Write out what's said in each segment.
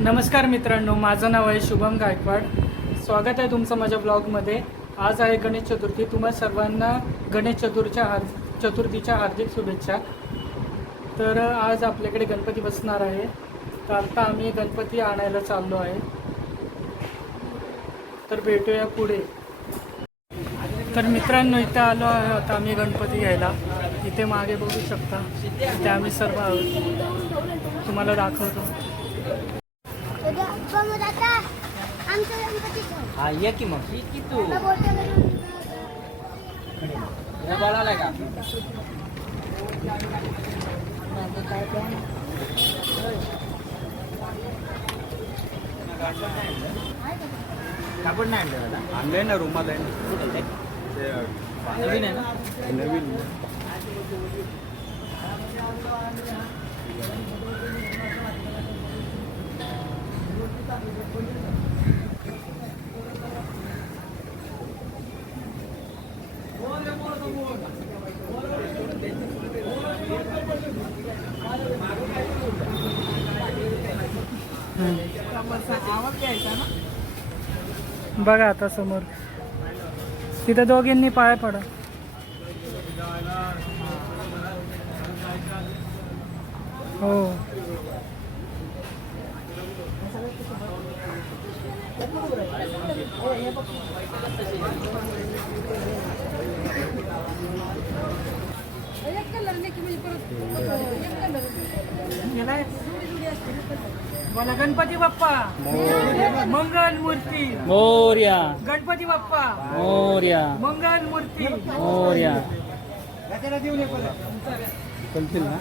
नमस्कार मित्रांनो, माझं नाव आहे शुभम गायकवाड। स्वागत आहे तुमचं माझ्या ब्लॉगमध्ये। आज आहे गणेश चतुर्थी। तुम्हा सर्वांना गणेश चतुर्थीच्या हार्दिक शुभेच्छा। तर आज आपल्याकडे गणपती बसणार आहे, तर आता आम्ही गणपती आणायला चाललो आहे, तर भेटूया पुढे। तर मित्रांनो, इथे आलो आहे आता आम्ही गणपती घ्यायला। इथे मागे बघू शकता, इथे आम्ही सर्व आहोत, तुम्हाला दाखवतो। हा ये की मग की तू बोलायला का कापड नाही आणलं आणलंय ना, रुमाल आहे नवीन आहे ना, नवीन बघा आता समोर तिथे दोघींनी पाय पडा। हो बोला गणपती बाप्पा मंगल मूर्ती मोरया, गणपती बाप्पा मोरया, मंगल मूर्ती मोरया चलतील ना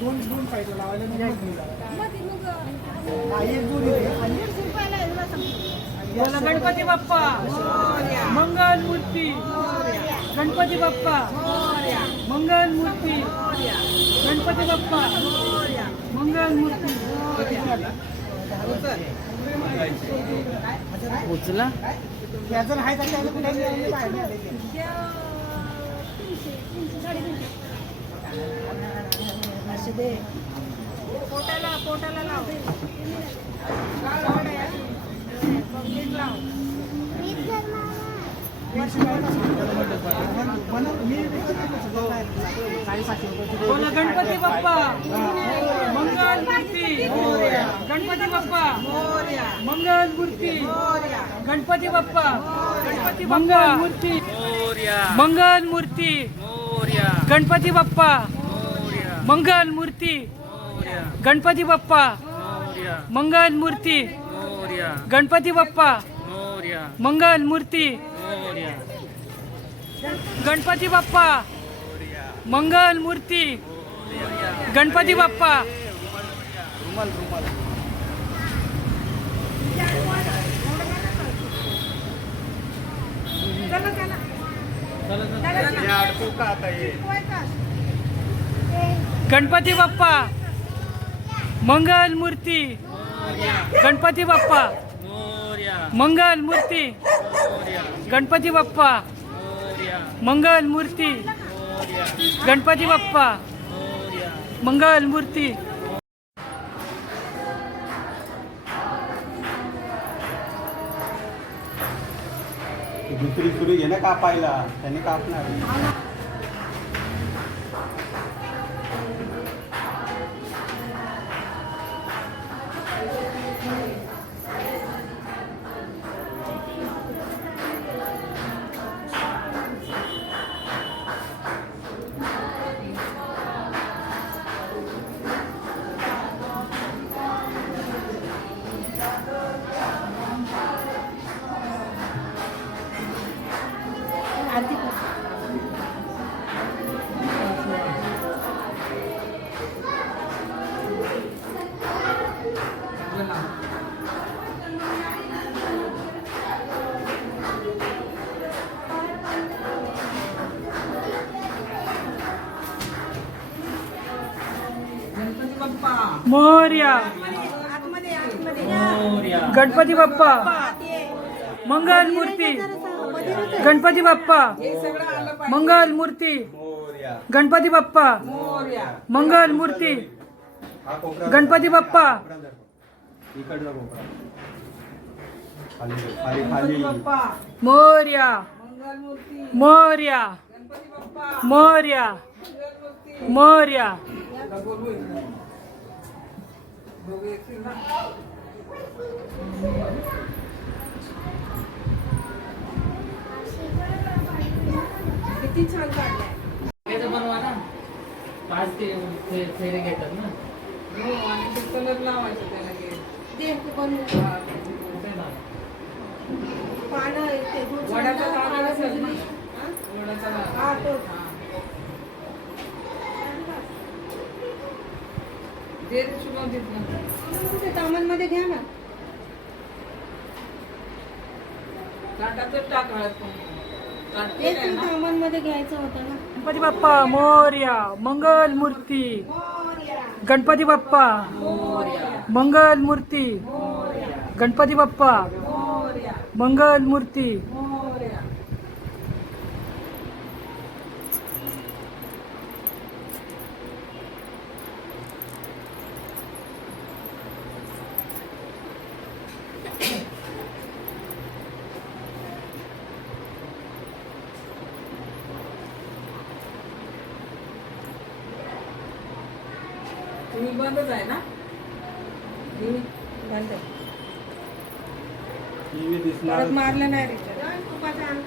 दोन पाहिजे लावायला। बोला गणपती बाप्पा मंगल मूर्ती, गणपती बाप्पा मंगल मूर्ती, गणपती बाप्पा मंगल मूर्ती। उचला पोटाला लाव। बोला गणपती बाप्पा मंगल मूर्ती, गणपती बाप्पा मंगल मूर्ती, गणपती बाप्पा मंगल मूर्ती, मंगल मूर्ती, गणपती बाप्पा मंगल मूर्ती, गणपती बाप्पा मंगल मूर्ती, गणपती बाप्पा मंगल मूर्ती, गणपती बाप्पा मंगल मूर्ती, गणपती बाप्पा। गणपती बाप्पा मंगल मूर्ती, गणपती बाप्पा मंगल मूर्ती, गणपती बाप्पा मंगल मूर्ती, गणपती बाप्पा मंगल मूर्ती। दुसरी सुरी घे ना कापायला, त्याने कापणार। मोरया, गणपती बाप्पा मंगल मूर्ती, गणपती बाप्पा मंगल मूर्ती, मोरया. गणपती बाप्पा मंगल मूर्ती हा कोपरा गणपती बाप्पा. इकडचा कोपरा खाली खाली खाली मोरया मोरया मोरया मोरया. किती छान काढलाय. त्याचं बनवा ना 5 फेरे घेतात ना. हो आणि ते कलर लावायचं त्याला ते बनवून पानं ते वडाचा झाड असेल ना? हा? वडाचा झाड. हा, तोच. दे रे शुभम तिथनं. ते तामांमध्ये घ्या ना. ताटातच टाक हळद पण. ताट तेच केलंय ते ना? तामांमध्ये घ्यायचं होतं ना. गणपती बाप्पा मोरया मंगल मूर्ती. गणपती बाप्पा मंगल मूर्ती. गणपती बाप्पा मंगल मूर्ती. तुम्ही बंदच आहे ना? बंद. टीव्ही दिसणार परत मारलं नाही रिचार्ज. तुपाचं आण.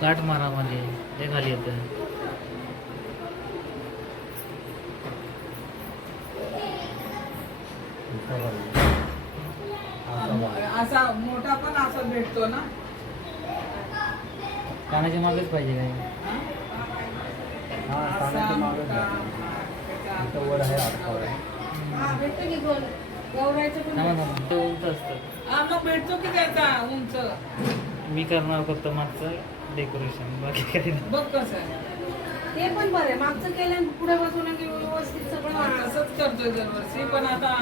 काट मारा मध्ये ते खाली येतं. असा मोठा पण असा भेटतो ना? कानाच्या मागेच पाहिजे काय. हा असा कानाच्या मागं मोठा. जा. इथं वर आहे हातपाय. हा, भेटतो की गोल. गौरायचं पण थांबा भेटतं. थांबा ते उंच असतं. हा मग भेटतो की त्याचा उंच. मी करणार फक्त मागचं डेकोरेशन बाकी काही नाही. बघ कसं आहे. ते पण बरं आहे. मागचं केलं आणि पुढे बसवलं की व्यवस्थित सगळं हा, वाढतं. तसंच करतोय दरवर्षी पण आता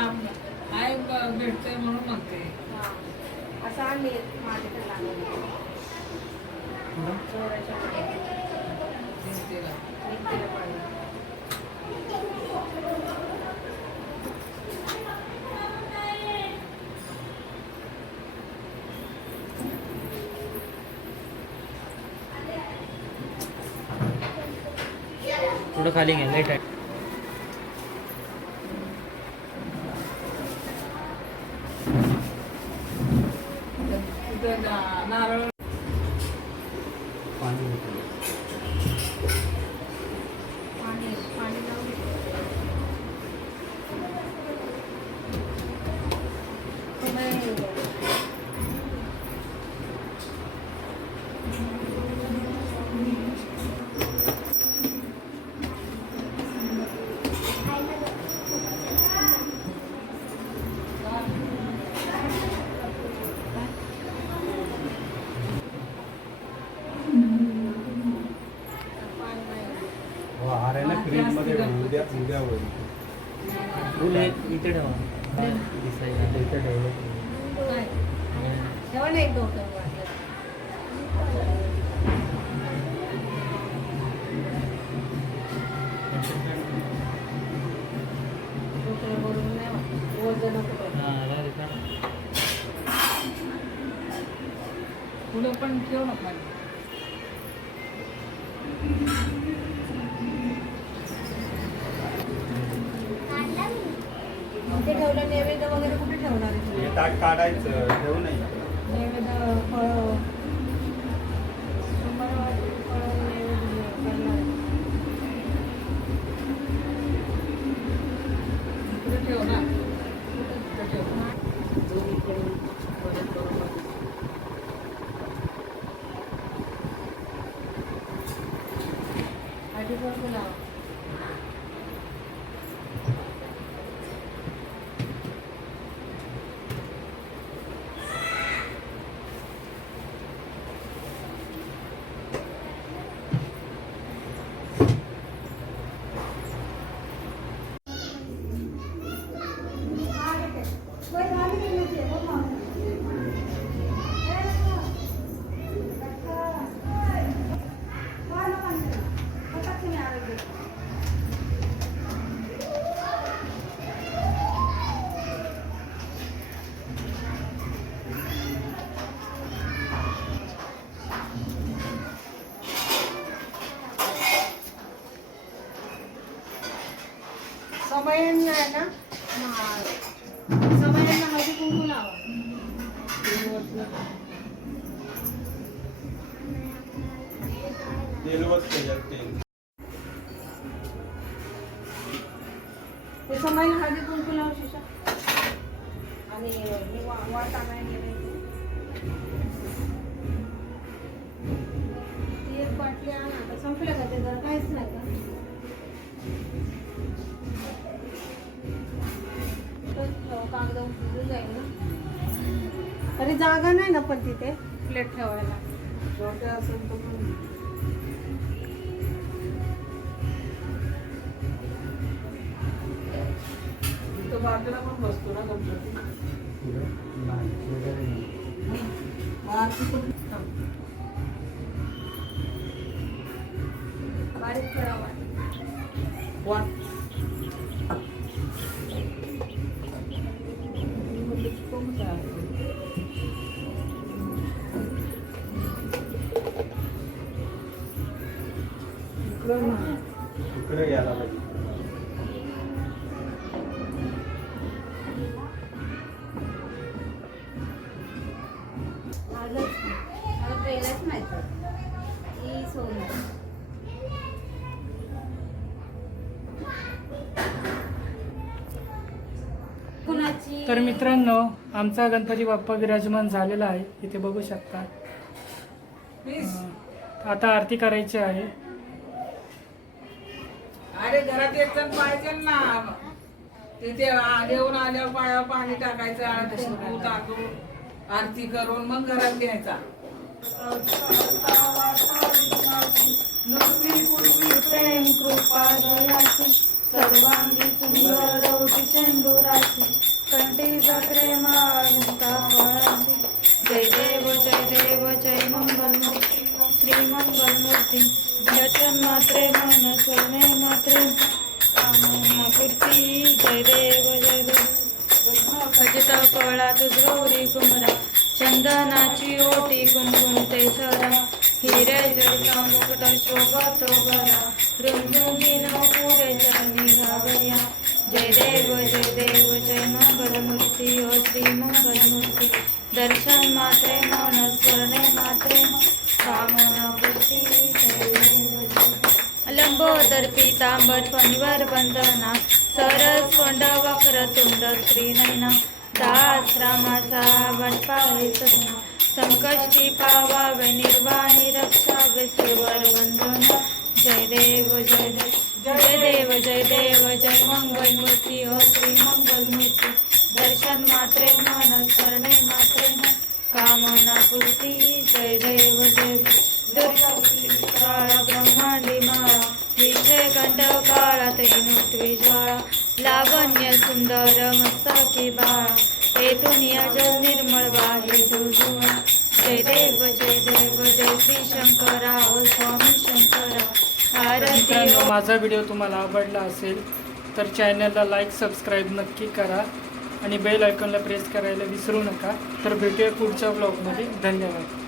आहे भेटतोय म्हणून म्हणते. हा. असं आणली माझ्याकडे लागलं. गौरायच्या मध्ये. भिंतीला. भिंतीला पाडलं. थोडं खाली घ्या लेट आहे. तिथं नारळ पाणी होतं. पाणी पाणी लावून ते नाही एवढं. हो, हार आहे ना फ्रीजमध्ये उद्या उद्या होईल. फुल हे इथे ठेवा दिसायला. इथे ठेवलं. काय? तेव्हा नाही डोक्यावर वाटलं. डोक्यावर वरून नाही वाटलं. वजन नको पाहिजे. हा, राहू दे का? पुढं पण ठेव ना खाली. ते ठेवलं नैवेद्य वगैरे कुठे ठेवणार आहे तुम्ही? हे ताट काढायचं ठेवू नाही. नैवेद्य फळं फळं नैवेद्य करणार आहे. पुढे ठेव ना. पुढे ठेव. दोन्हीकडून परत बरोबर. आधी बरोबर लावा. समयांना आहे ना समयांना हळदी कुंकू लावा. तेलवत त्याच्यात तेल. ते समयांना हळदी कुंकू लावा शिशा. आणि हे वाट आणायला गेले. ती एक बाटली आणा. आता संपलं का ते? जरा काहीच नाही का? कागद उचलून जाईल ना. अरे जागा नाही ना पण तिथे प्लेट ठेवायला. छोट्या असेल तर पण तो बाजूला पण बसतो ना गणपती. नाही, वगैरे नाही. बारीक करावा. इकडे यायला पाहिजे. मला पहिलाच माहित ही सोनं. कुणाची तर मित्रांनो, आमचा गणपती बाप्पा विराजमान झालेला आहे, इथे बघू शकता. आता आरती करायची आहे. अरे घरात एक जण पाहिजे ना. तिथे येऊन आल्यावर पायावर पाणी टाकायचं आणि कुंकू टाकून आरती करून मग घरात घ्यायचा. प्रेम कृपा दयाची सर्वांगी सुंदर ओटी सिंदुराची कंठी जत्रे माळुंका फळाची. जय देव जय मंगलमूर्ती श्री मंगलमूर्ती. वचन मात्रे मन सोने मात्रे कामना पूर्ती. जय देव भजत कळा तुझ गौरी कुमरा चंदनाची ओटी कुंकुम ते सरा. हिरे जडता मुकुट शोभतो बरा रुंजुंगीन पुरे चरणी घावया. जय देव जय मंगलमूर्ती ओ श्री मंगलमूर्ती. दर्शन मात्रे मन स्मरणे मात्रे कामना पूर्ती. जय देव लंबोदर पीतांबर फणीवर वंदना सरस कोंड वक्रतुंड श्रीनयना. दास रामाचा वटपाहे सजना संकष्टी पावावे निर्वाणी रक्षावे श्रीवर वंदना. जय देव जय मंगलमूर्ती ओ श्री मंगलमूर्ती. दर्शन मात्रे मन स्मरणे मात्रे कामना पूर्ती. जय देव दुर्गा ब्रह्मांडी माळा विजय कंठ काळा त्रिनुत्वी ज्वाळा. लावण्य सुंदर मस्तकी बाळा तेथून जल निर्मळ वाहे जुजुळा. जय देव जय श्री शंकरा ओ स्वामी शंकरा. आरती मित्रांनो, माझा व्हिडिओ तुम्हाला आवडला असेल तर चॅनलला लाईक सबस्क्राईब नक्की करा आणि बेल आयकॉनला प्रेस करायला विसरू नका. तर भेटूया पुढच्या ब्लॉगमध्ये. धन्यवाद.